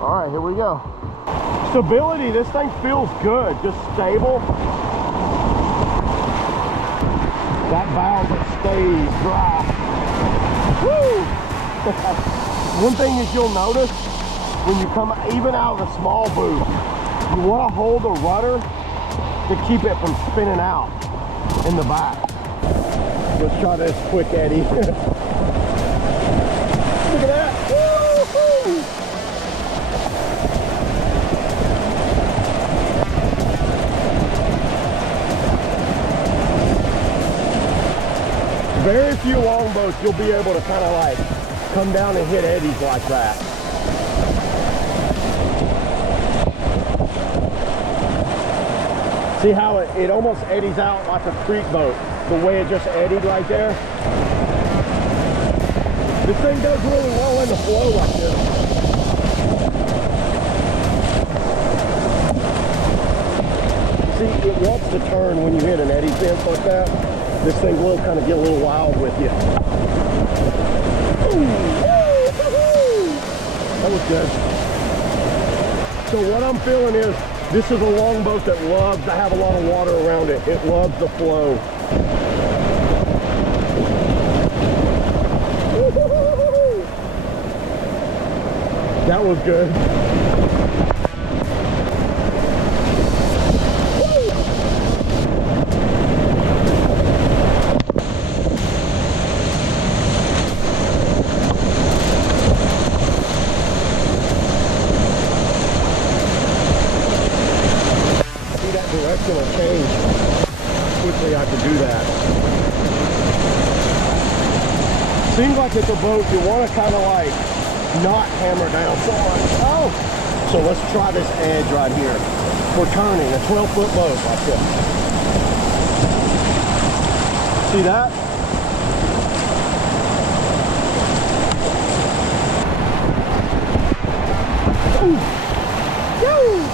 All right, here we go. Stability, this thing feels good, just stable. That bow just stays dry. Woo! One thing is you'll notice when you come even out of a small boot, you want to hold the rudder to keep it from spinning out in the back. Let's try this quick eddy. Look at that. Woo-hoo! Very few longboats you'll be able to kind of like come down and hit eddies like that. See how it almost eddies out like a creek boat, the way it just eddied right there. This thing does really well in the flow like this. See, it wants to turn when you hit an eddy fence like that. This thing will kind of get a little wild with you. Ooh, that was good. So what I'm feeling is, this is a longboat that loves to have a lot of water around it. It loves the flow. That was good. Directional change. Quickly I can do that. Seems like it's a boat you want to kind of like not hammer down so much. Oh! So let's try this edge right here. We're turning a 12-foot boat like this. See that? Ooh. Woo!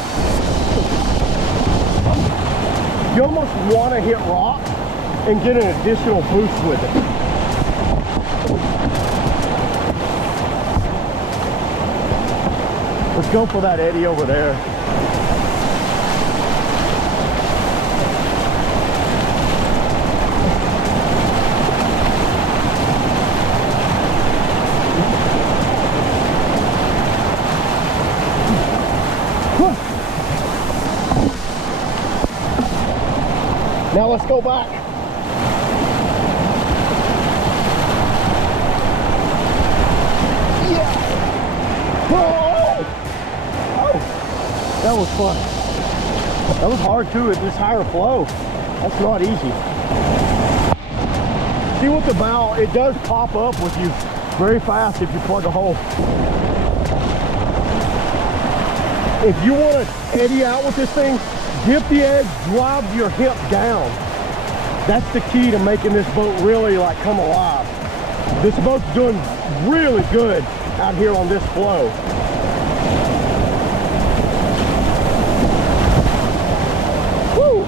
You almost want to hit rock and get an additional boost with it. Let's go for that eddy over there. Now let's go back. Yeah. Whoa. Oh, that was fun. That was hard too at this higher flow. That's not easy. See with the bow, it does pop up with you very fast if you plug a hole. If you want to eddy out with this thing, dip the edge, drive your hip down. That's the key to making this boat really like come alive. This boat's doing really good out here on this flow. Woo!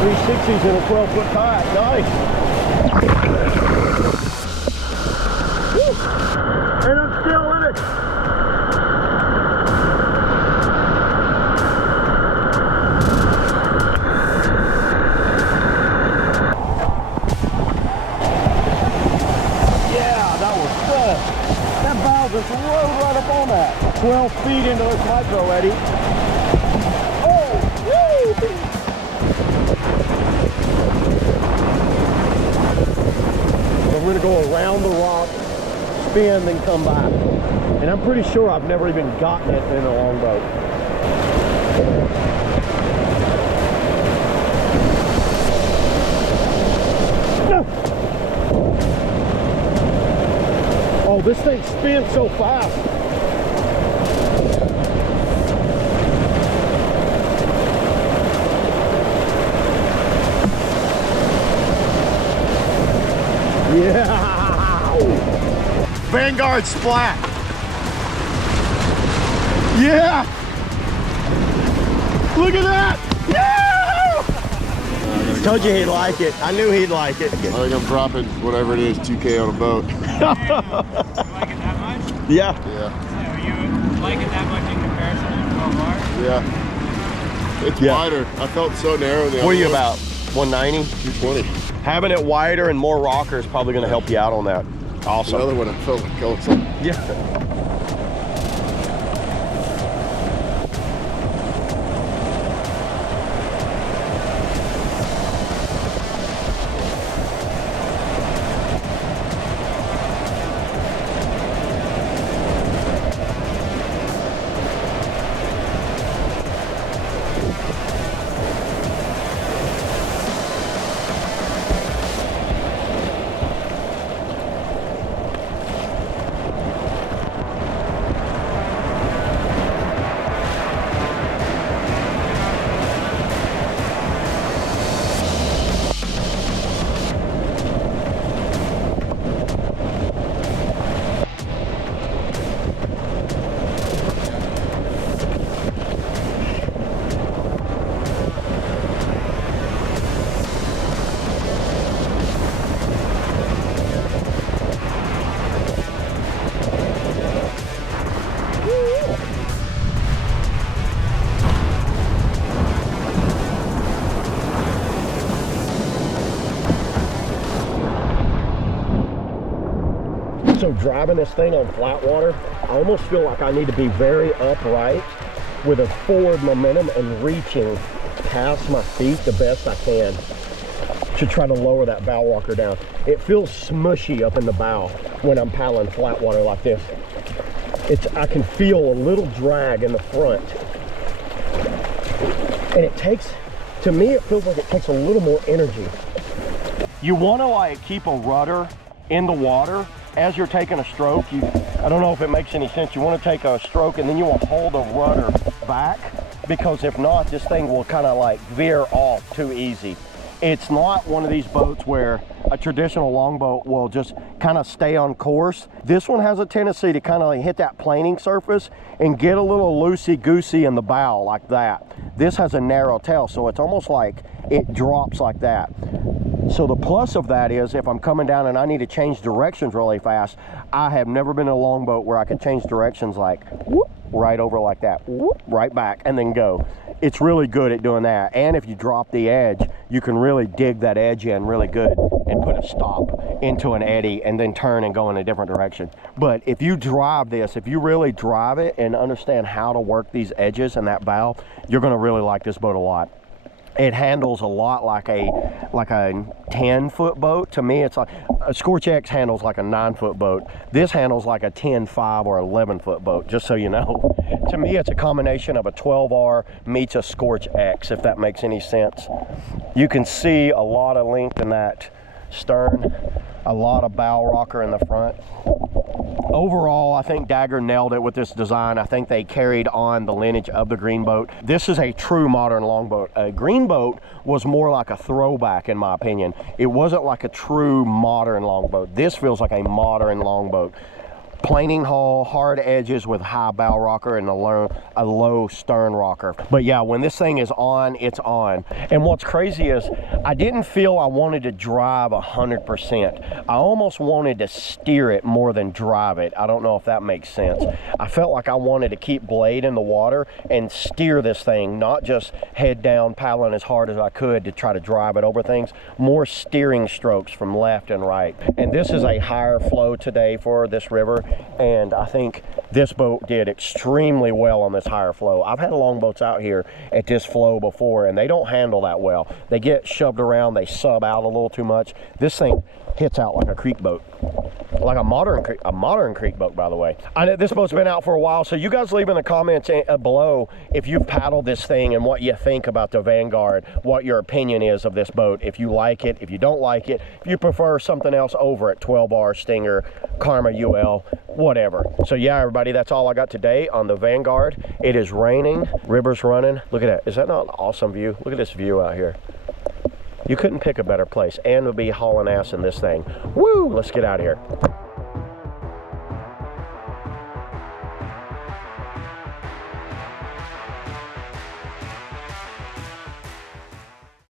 .360s in a 12-foot kayak, nice. Woo! And I'm still in it. Yeah, that was good. That bow just rode right up on that. 12 feet into this micro eddy. Oh, woo! I'm going to go around the rock, spin, then come back. And I'm pretty sure I've never even gotten it in a longboat. No. Oh, this thing spins so fast. Yeah. Vanguard splat. Yeah. Look at that. Yeah. Told you he'd like it. I knew he'd like it. I think I'm dropping whatever it is, 2K on a boat. You like it that much? Yeah. Yeah. Yeah, are you like it that much in comparison to 12 bars? Yeah. It's Yeah. wider. I felt so narrow. The What are you other about? 190? 220. Having it wider and more rocker is probably going to help you out on that. Awesome. Another one I felt like going something. Yeah. So driving this thing on flat water, I almost feel like I need to be very upright with a forward momentum and reaching past my feet the best I can to try to lower that bow rocker down. It feels smushy up in the bow when I'm paddling flat water like this. I can feel a little drag in the front. And it takes, to me, it feels like it takes a little more energy. You want to like keep a rudder in the water as you're taking a stroke. I don't know if it makes any sense. You want to take a stroke and then you want to hold the rudder back, because if not, this thing will kind of like veer off too easy. It's not one of these boats where a traditional longboat will just kind of stay on course. This one has a tendency to kind of like hit that planing surface and get a little loosey-goosey in the bow like that. This has a narrow tail, so it's almost like it drops like that. So the plus of that is if I'm coming down and I need to change directions really fast, I have never been in a longboat where I can change directions like whoop, right over like that, whoop, right back, and then go. It's really good at doing that. And if you drop the edge, you can really dig that edge in really good and put a stop into an eddy and then turn and go in a different direction. But if you drive this, if you really drive it and understand how to work these edges and that bow, you're going to really like this boat a lot. It handles a lot like a 10-foot boat. To me, it's like a Scorch X handles like a 9-foot boat. This handles like a 10.5 or 11-foot boat, just so you know. To me, it's a combination of a 12R meets a Scorch X, if that makes any sense. You can see a lot of length in that stern, a lot of bow rocker in the front. Overall, I think Dagger nailed it with this design. I think they carried on the lineage of the green boat. This is a true modern longboat. A green boat was more like a throwback, in my opinion. It wasn't like a true modern longboat. This feels like a modern longboat. Planing hull, hard edges with high bow rocker and a low stern rocker. But yeah, when this thing is on, it's on. And what's crazy is I didn't feel I wanted to drive 100%. I almost wanted to steer it more than drive it. I don't know if that makes sense. I felt like I wanted to keep blade in the water and steer this thing, not just head down paddling as hard as I could to try to drive it over things. More steering strokes from left and right. And this is a higher flow today for this river. And I think this boat did extremely well on this higher flow. I've had longboats out here at this flow before and they don't handle that well. They get shoved around, they sub out a little too much. This thing hits out like a creek boat. Like a modern creek boat, by the way. I know this boat's been out for a while, so you guys leave in the comments below if you've paddled this thing and what you think about the Vanguard, what your opinion is of this boat, if you like it, if you don't like it, if you prefer something else over it, 12R, Stinger, Karma UL, whatever. So yeah, everybody, that's all I got today on the Vanguard. It is raining, river's running. Look at that. Is that not an awesome view? Look at this view out here. You couldn't pick a better place, and we'll be hauling ass in this thing. Woo! Let's get out of here.